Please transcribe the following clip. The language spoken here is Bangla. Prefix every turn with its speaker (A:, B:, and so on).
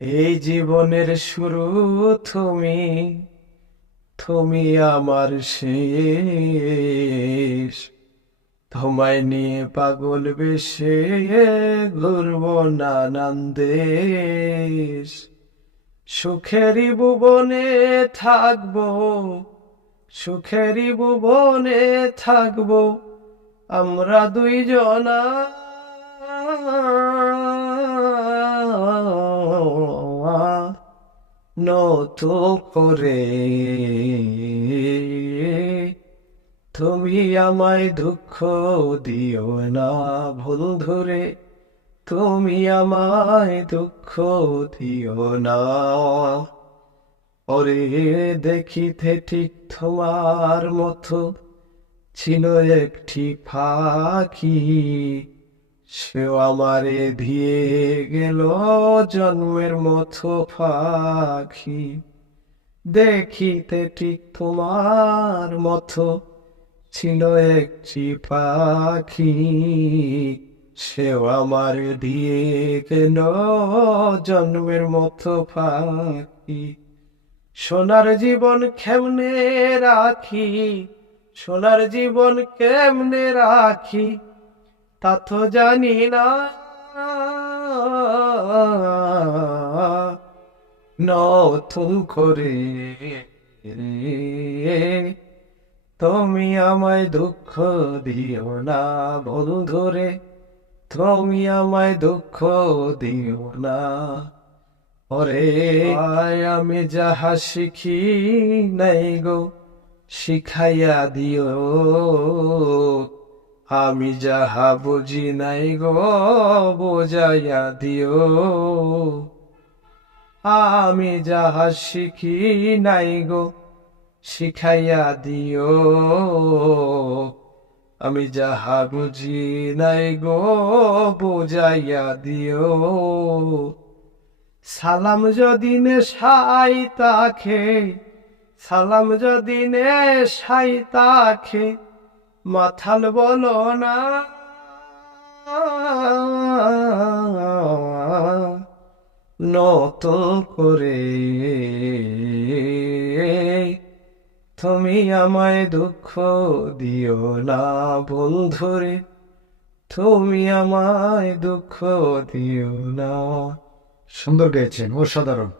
A: এই জীবনের শুরু তুমি তুমি আমার শেষ। তোমায় নিয়ে পাগল বেশে ঘুরব নানান দেশ। সুখেরই ভুবনে থাকব, সুখেরই ভুবনে থাকব। আমরা দুইজনা নত করে। তুমি আমায় দুঃখ দিও না ভুল ধরে। তুমি আমায় দুঃখ দিও না। ওরে দেখিতে ঠিক তোমার মতো ছিল একটি পাখি। সেও আমারে দিয়ে গেল জন্মের মতো পাখি। দেখিতে ঠিক তোমার মতো ছিল একটি পাখি। সেও আমার দিয়ে গেল জন্মের মতো পাখি। সোনার জীবন কেমনে রাখি? সোনার জীবন কেমনে রাখি? তা তো জানি না। নতুন করে তুমি আমায় দুঃখ দিও না বন্ধুরে, তুমি আমায় দুঃখ দিও না। ওরে আয় আমি যাহা শিখি নাই গো, শিখাইয়া দিও। আমি যাহা বুঝি নাই গো, বোঝাইয়া দিও। আমি যাহা শিখি নাই গো, শিখাইয়া দিও। আমি যাহা বুঝি নাই গো, বোঝাইয়া দিও। সালাম যদি নে সাই তাখে সালাম যদি নে সাই তাখে মাথাল বলো না। নতুন করে তুমি আমায় দুঃখ দিও না বন্ধুরে। তুমি আমায় দুঃখ দিও না।
B: সুন্দর গেয়েছেন, অসাধারণ।